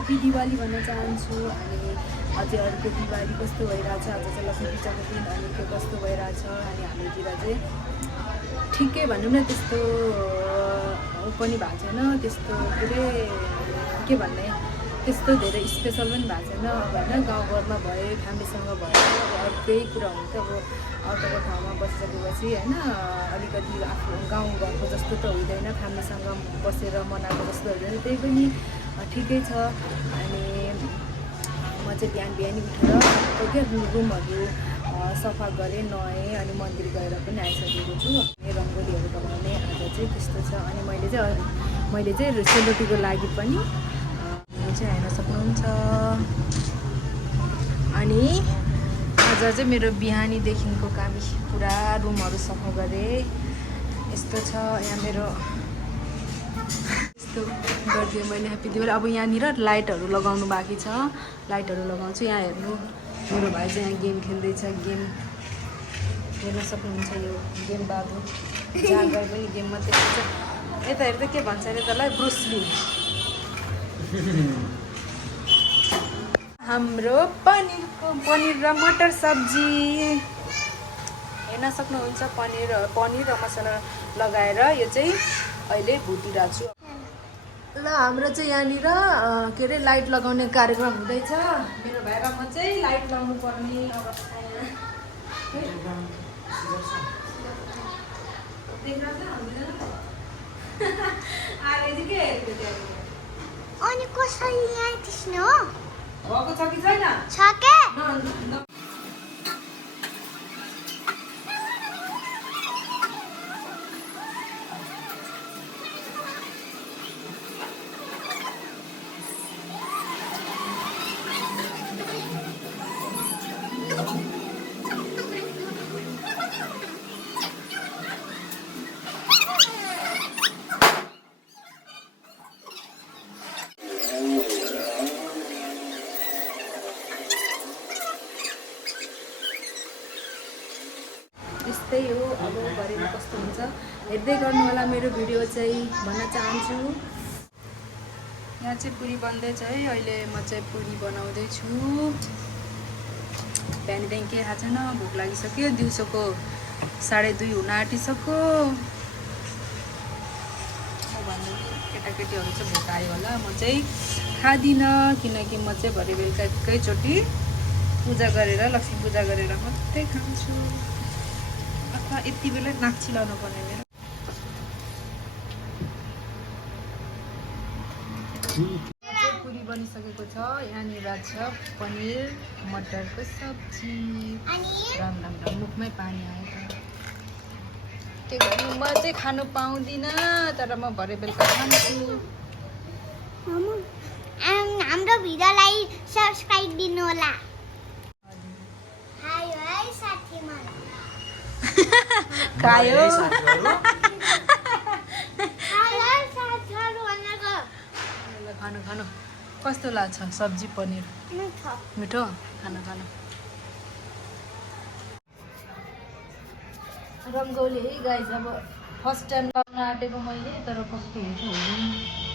Happy Diwali भन्न चाहन्छु। अनि अझै अर्को दिवाली कस्तो भइरहेछ, अझ चाहिँ लक्ष्मी पूजाको दिन अनि के कस्तो भइरहेछ। अनि हाम्रोतिर चाहिँ ठिकै भनौँ न, त्यस्तो पनि भएको छैन, त्यस्तो के अरे के भन्ने, त्यस्तो धेरै स्पेसल पनि भएको छैन अब होइन। गाउँघरमा भए फ्यामिलीसँग भए अब अर्कै कुरा हुन्छ। अब आउट अफ ठाउँमा बसिसकेपछि होइन अलिकति आफ्नो गाउँघरको जस्तो त हुँदैन, फ्यामिलीसँग बसेर मनाएको जस्तो हुँदैन, त्यही पनि ठिकै छ। अनि म चाहिँ बिहानी उठेर के रुमहरू सफा गरेँ, नुहाएँ, अनि मन्दिर गएर पनि आइसकेको छु। अनि रङ्गोलीहरू बनाउने आज चाहिँ त्यस्तो छ। अनि मैले चाहिँ सेलरोटीको लागि पनि चाहिँ हेर्न सक्नुहुन्छ। अनि आज चाहिँ मेरो बिहानीदेखिको काम पुरा रुमहरू सफा गरेँ, यस्तो छ। यहाँ मेरो यस्तो गरिदिएँ मैले ह्याप्पी दिवाली। अब यहाँनिर लाइटहरू लगाउनु बाँकी छ, लाइटहरू लगाउँछु। यहाँ हेर्नु, मेरो भाइ चाहिँ यहाँ गेम खेल्दैछ, गेम हेर्न सक्नुहुन्छ। यो गेम बहादुर जहाँ गए पनि गेम मात्रै खेल्छ। यता हेर्दा के भन्छ अरे त्यसलाई, ब्रुसली। हाम्रो पनिर र मटर सब्जी हेर्न सक्नुहुन्छ। पनिर र मसला लगाएर यो चाहिँ अहिले भुटिरहेको छु। ल हाम्रो चाहिँ यहाँनिर के अरे लाइट लगाउने कार्यक्रम हुँदैछ। मेरो भाइ र म चाहिँ लाइट लगाउनु पर्ने अवस्था यहाँ। अनि कसरी यहाँ थिच्नु हो? भएको छ कि छैन? छ के? त्यस्तै हो। अब घरेमा कस्तो हुन्छ हेर्दै गर्नु होला मेरो भिडियो चाहिँ भन्न चाहन्छु। यहाँ चाहिँ पुरी बन्दैछ है। अहिले म चाहिँ पुरी बनाउँदैछु। बिहानदेखि के खाएको छैन, भोक लागिसक्यो। दिउँसोको 2:30 हुन आँटिसक्यो। भन्नु केटाकेटीहरू चाहिँ भोक आयो होला। म चाहिँ खाँदिनँ, किनकि म चाहिँ भरे बेलुका एकैचोटि पूजा गरेर, लक्ष्मी पूजा गरेर मात्रै खान्छु। अथवा यति बेला नाक्ची लाउनु पर्ने मेरो। पुरी बनिसकेको छ। यहाँनिर छ पनिर मटरको सब्जी। राम राम राम, मुखमै पानी आयो त। के गर्नु, म चाहिँ खानु पाउँदिनँ, तर म भरे बेलुका खान्छु। हाम्रो भिडियोलाई सब्स्क्राइब दिनु होला। हाय हाय साथीहरु। खायो खानु कस्तो लाग्छ सब्जी पनिर? मिठो। खानु रङ्गोली है गाइस। अब फर्स्ट टाइम लगाउन आँटेको मैले, तर कस्तो हुन्छ हेर्नु।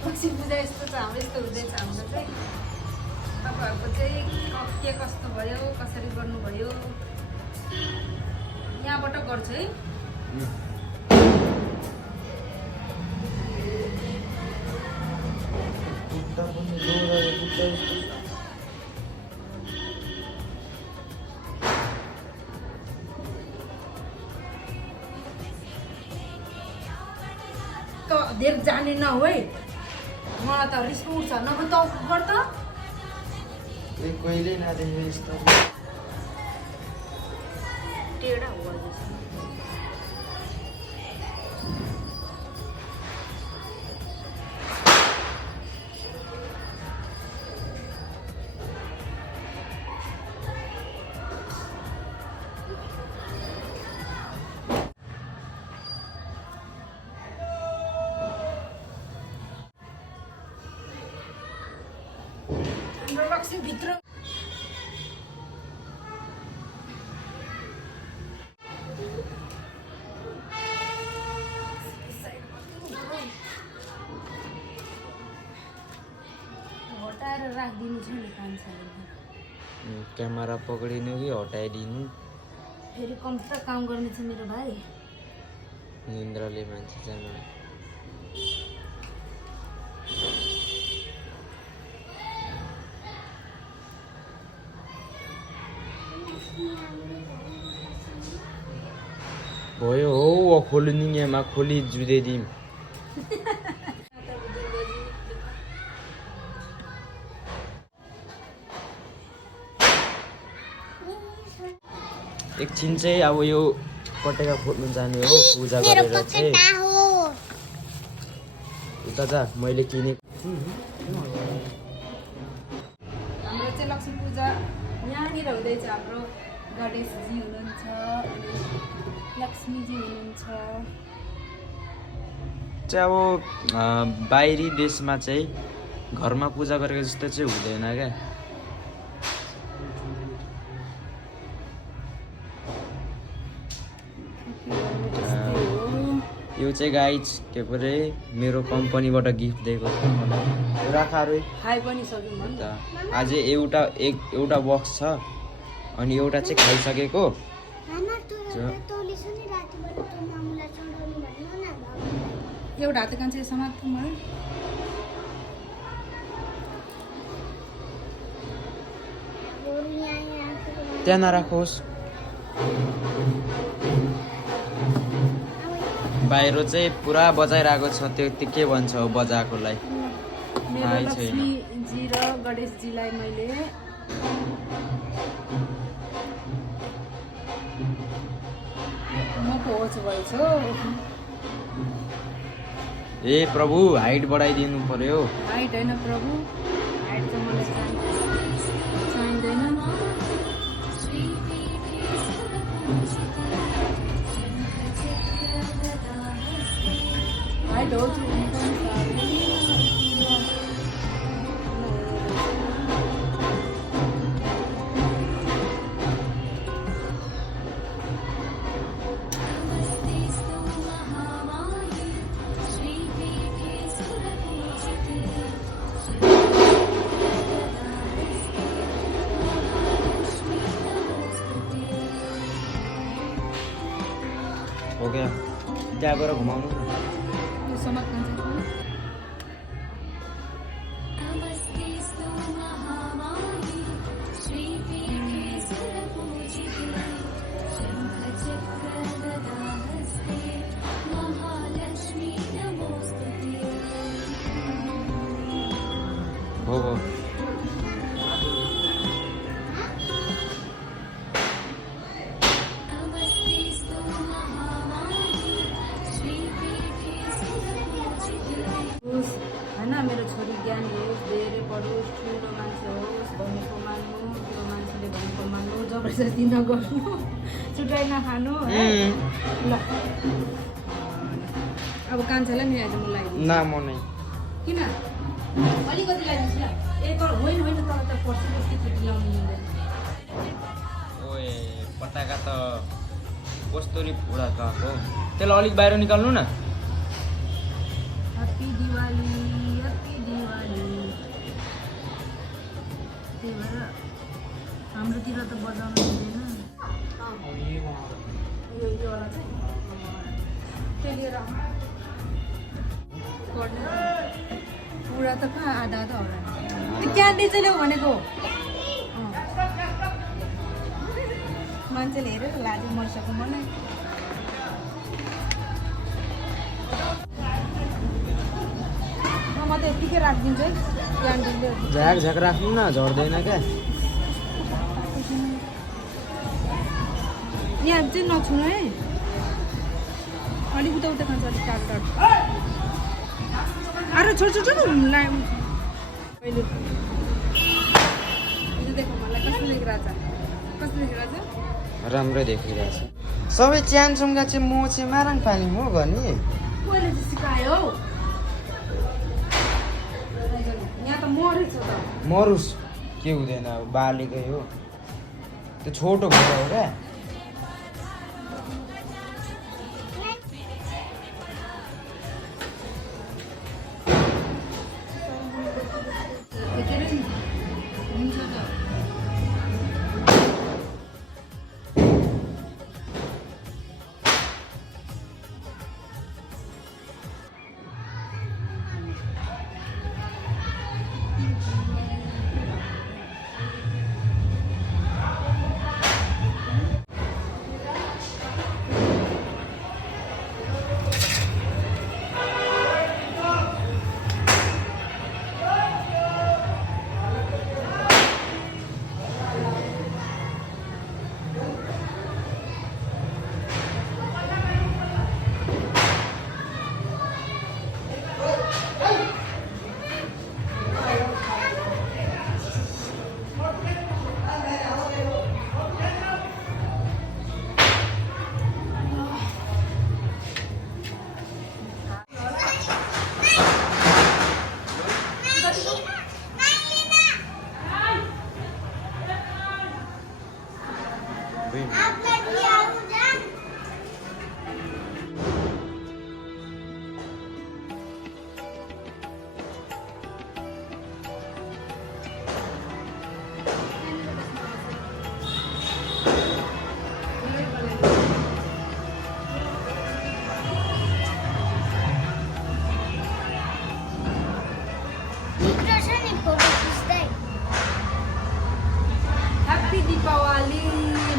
लक्ष्मी पूजा यस्तो छ हाम्रो, यस्तो हुँदैछ हाम्रो चाहिँ। तपाईँहरूको चाहिँ के कस्तो भयो, कसरी गर्नुभयो, यहाँबाट गर्छु है। धेर जाने न हो है, मलाई त रिस उठ्छ। नभए त गर त कहिले नदेखे यस्तो टेढा हो जस्तो। लक्ष्मी भित्र हटाएर राखिदिनु छ नि कान्छाले। क्यामेरा पक्रिनु कि हटाइदिनु? फेरि कम्प्युटर काम गर्ने छ मेरो भाइ। निन्द्राले मान्छे जान भयो हो खोल्नु नि यहाँमा खोली जुँदैदिउँ। एकछिन चाहिँ अब यो पटेका खोल्नु जाने हो पूजा गरेर चाहिँ। उता जा मैले किनेको हाम्रो चाहिँ लक्ष्मी पूजा यहाँनिर हुँदैछ। हाम्रो गणेशजी हुनुहुन्छ, लक्ष्मीजी हुनुहुन्छ। चाहिँ अब बाहिरी देशमा चाहिँ घरमा पूजा गरेको जस्तो चाहिँ हुँदैन क्या। यो चाहिँ गाइज के परे मेरो कम्पनीबाट गिफ्ट दिएको छ मलाई। राखाहरू खाइ पनि सक्यौँ भने त अझै एउटा बक्स छ अनि एउटा चाहिँ खाइसकेको। एउटा हात कान्छे समात्छु मलाई। त्यहाँ नराखोस्। बाहिर चाहिँ पुरा बजाइरहेको छ त्यो के भन्छ हो बजाएकोलाई मेरो थाहै छैन। लक्ष्मीजी र गणेशजीलाई मैले म पहुँच भएछ। ए प्रभु हाइट बढाइदिनु पर्यो। हाइट होइन प्रभु, हाइट त मलाई चाहिँदैन। हाइट हो हो गया त्यहाँ गएर घुमाउनु न। यो समात कान्छे हो हो होइन मेरो छोरी ज्ञानी होस्, धेरै पढोस्, ठुलो मान्छे होस्, भनेको मान्नु, त्यो मान्छेले भनेको मान्नु, जबरजस्ती नगर्नु, चुटाइ नखानु है। ल अब कान्छालाई नि आज म लगाइदिन्छु। ना म नै किन अलिकति लगाइदिन्छु ल। ए तर होइन होइन तर त पर्सि त्यति लाउनु मिल्दैन। ओए पटाका त कस्तोरी उडाएको त्यसलाई अलिक बाहिर निकाल्नु न। ह्याप्पी दिवाली। त्यही भएर हाम्रोतिर त बजाउनु दिँदैन योवाला चाहिँ त्यो लिएर पुरा त कहाँ आधा आधा होला त्यो क्यान्डी चाहिँ ल्याऊ भनेको मान्छेले हेरेर लाजु मर्सको मलाई म त यत्तिकै राखिदिन्छु है क्यान्डीले झाग झाग राख्नु न झर्दैन क्या यहाँ चाहिँ नछुनु है अलिक उता उता खान्छ अलिक टाढो टाढो अरे छोड छोड अहिले देखो मलाई कस्तो लेखिरहेछ राम्रो देखिरहेछ सबै च्यानसुङ्गा चाहिँ म चाहिँ माराङ पानी हो भने कसले चाहिँ सिकायो यहाँ त मरेछ त मरुस् के हुँदैन अब बालेकै हो त्यो छोटो भएर हो क्या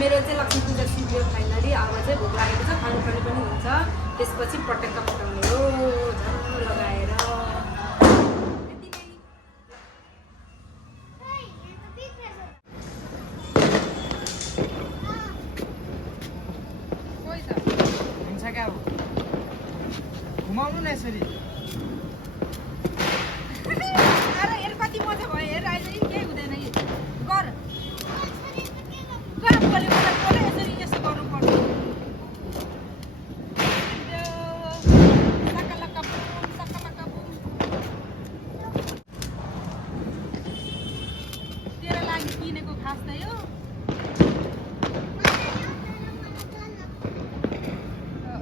मेरो चाहिँ लक्ष्मी पूजा सिद्धियो फाइनली अब चाहिँ भोक लागेको छ खानु पनि हुन्छ त्यसपछि पटक्का पकाउने हो झन् लगाएर हुन्छ क्या अब घुमाउनु न यसरी अरे हेर कति मजा भयो हेर अहिले केही हुँदैन गर यसरी यसो गर्नुपर्छ तेरो लागि किनेको खास त यो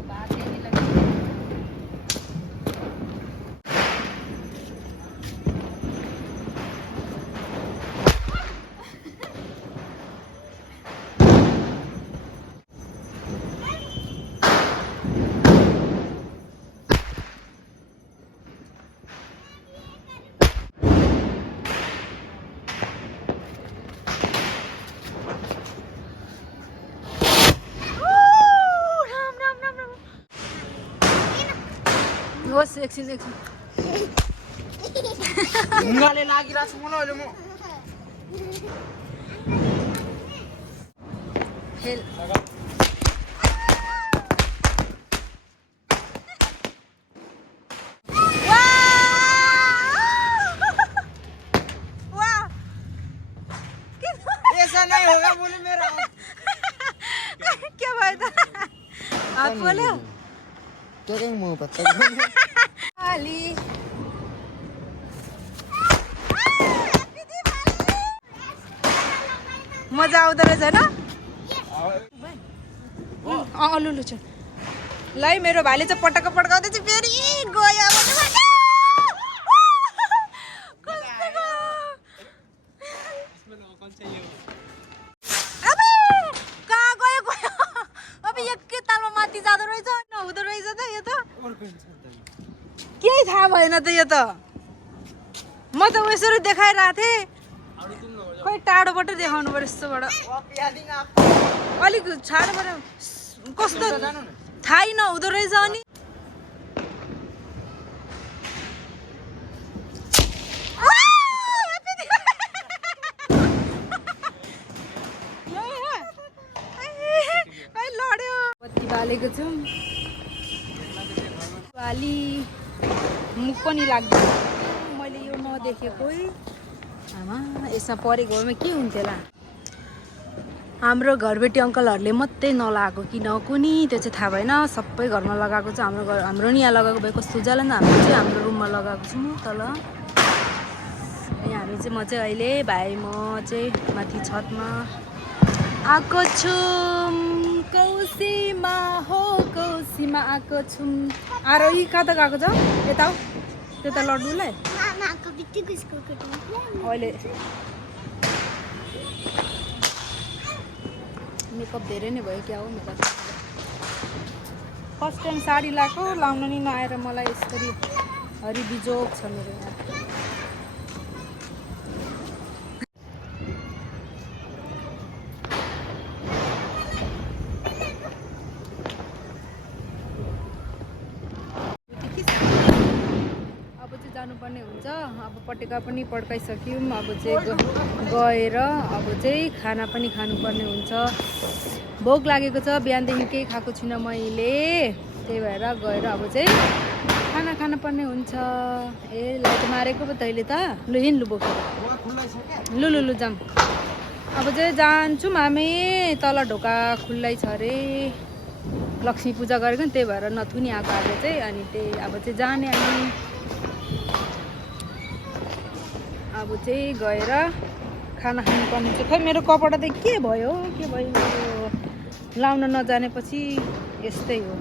भात होस् एकछिन ढुङ्गाले लागिरहेको छु मलाई अहिले म खेल ऐसा नहीं होगा बोले मेरा क्या भयो त हात बोल्यो क्या कहीं मुँह पत्ता Ali. मजा आउँदो रहेछ होइन लु छ ल है मेरो भाइले चाहिँ पटक्क पड्काउँदै चाहिँ फेरि गयो एकै तालमा माथि जाँदो रहेछ नहुँदो रहेछ त यो त केही थाहा भएन त यो त म त यसरी देखाइरहेको थिएँ खोइ टाढोबाट देखाउनु पर्यो यस्तोबाट अलिक छाडोबाट कस्तो थाहै नहुँदो रहेछ अनि लड्यो बत्ती बालेको छु बाली मुख पनि लाग्दैन मैले यो नदेखेको आमा यसमा परेको भएमा के हुन्थ्यो होला हाम्रो घरबेटी अङ्कलहरूले मात्रै नलाएको किन कुनी त्यो चाहिँ थाहा भएन सबै घरमा लगाएको छ हाम्रो नि यहाँ लगाएको भए कस्तो जाला नि हाम्रो चाहिँ हाम्रो रुममा लगाएको छु तल हामी चाहिँ म चाहिँ अहिले भाइ म चाहिँ माथि छतमा आएको छु कौसीमा हो कौसीमा आएको छु आरोही कता गएको छ यता त्यता लड्नुलाई अहिले मेकअप धेरै नै भयो क्या हो मेकअप फर्स्ट टाइम साडी लगाएको लाउन नि नआएर मलाई यसरी हरिबिजोग छ मेरो यहाँ जानुपर्ने हुन्छ अब पटेका पनि पड्काइसक्यौँ अब चाहिँ गएर अब चाहिँ खाना पनि खानुपर्ने हुन्छ भोक लागेको छ बिहानदेखि केही खाएको छुइनँ मैले त्यही भएर गएर अब चाहिँ खाना खानुपर्ने हुन्छ ए लाइट मारेको पो तैँले त लु हिँड लु बोकेर लु लु लु जाऊँ अब चाहिँ जान्छौँ हामी तल ढोका खुल्लै छ अरे लक्ष्मी पूजा गरेको नि त्यही भएर नथुनी आएको आज चाहिँ अनि त्यही अब चाहिँ जाने हामी अब चाहिँ गएर खाना खानुपर्ने चाहिँ खै मेरो कपडा त के भयो लाउन नजानेपछि यस्तै हो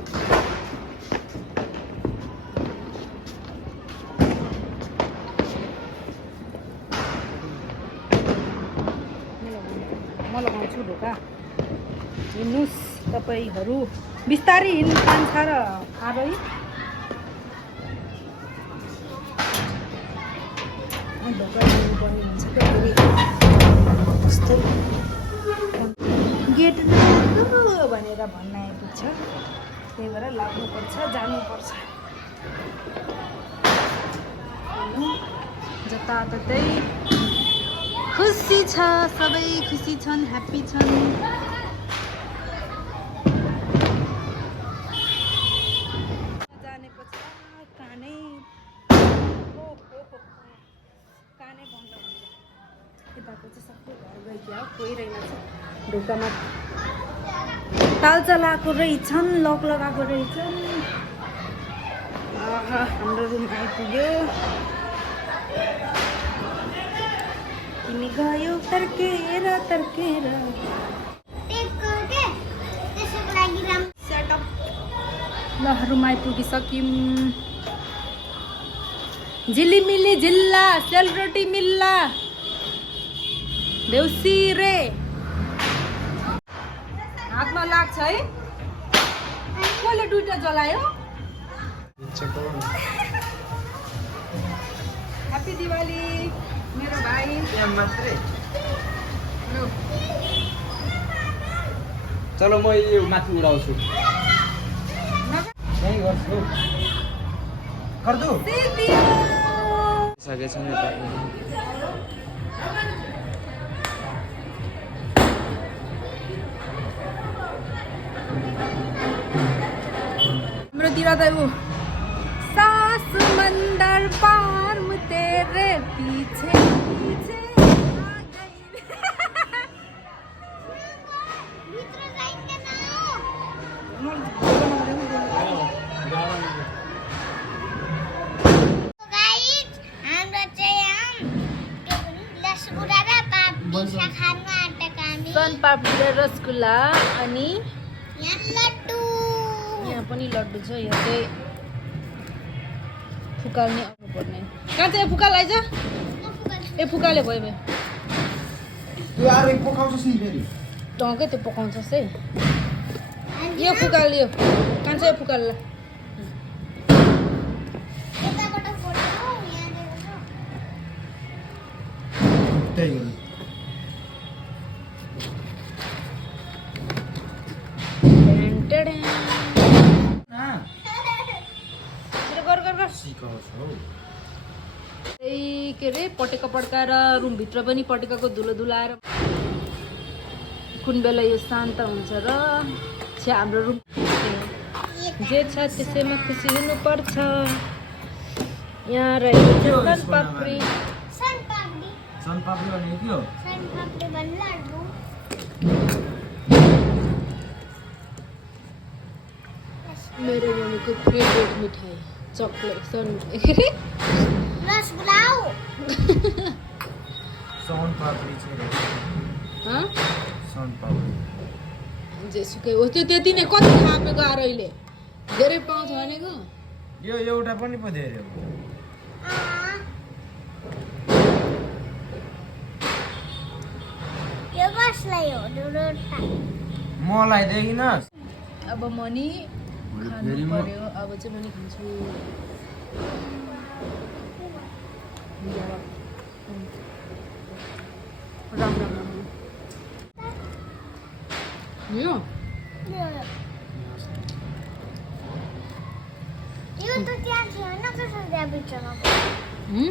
म लगाउँछु ढोका हिँड्नुहोस् तपाईँहरू बिस्तारै हिँड्नु जान्छ र आरोही ढोका हिँड्नुपर्ने हुन्छ क्या फेरि कस्तो गेट भनेर भन्न आइपुग्छ त्यही भएर लाग्नुपर्छ जानुपर्छ जताततै खुसी छ सबै खुसी छन् ह्याप्पी छन् जानेपछि कानै कानै बन्द हुन्छ यताको चाहिँ सबै घर गइदियो कोही रहेनछ ढोकामा तालचा लगाएको रहेछन् लक लगाएको रहेछन् हाम्रो रुम आइपुग्यो तिमी गयो तर्केर ल रुम आइपुगिसक्यौँ झिलिमिली जिल्ला सेलरोटी मिल्ला देउसी रे हातमा लाग्छ है कसले दुईटा जलायो ह्याप्पी दिवाली मेरो भाइ मात्रै लु चलो म यो माथि उडाउँछु यही गर्छु गर्दु सकेछ नि त हाम्रोतिर त ऊ सासु मंदर पार में तेरे पीछे पीछे आ गई सन पापडी र रसगुल्ला अनि यहाँ पनि लड्डु छ यो चाहिँ फुकाल्ने आउनुपर्ने कहाँ चाहिँ फुकाल आइज ए फुकाले भयो भयो त्यो आरो पकाउँछस् नि फेरि टङ्कै त्यो पकाउँछस् है यो फुकाल यो कान्छ यो फुकाल ल यताबाट फोड्नु यहाँ देख्नु त्यही गरौँ गर गर गर सिकाउँछ हौ के अरे पटेका पड्काएर रुमभित्र पनि पटेकाको धुलो धुलाएर कुन बेला यो शान्त हुन्छ र हाम्रो रुम जे छ त्यसैमा खुसी हुनुपर्छ यहाँ रहेको सनपापडी सनपापडी सनपापडी भनेको के हो सनपापडी भन्नु लाडु मेरो मम्मीको फेभरेट मिठाई चकलेट सन रसगुल्ला हो सनपापडी चाहिँ हँ सनपापडी जेसुकै हो त्यो त्यति नै कति थापेको आएर अहिले धेरै पाउँछ भनेको यो एउटा पनि पो धेरै हो यो कसलाई हो रोटा मलाई देखिनस् अब मनी फेरि खानु म पर्यो अब चाहिँ मनी खान्छु राम राम राम यो यो त त्यहाँ थियो होइन कसरी त्यहाँ बिचमा हुँ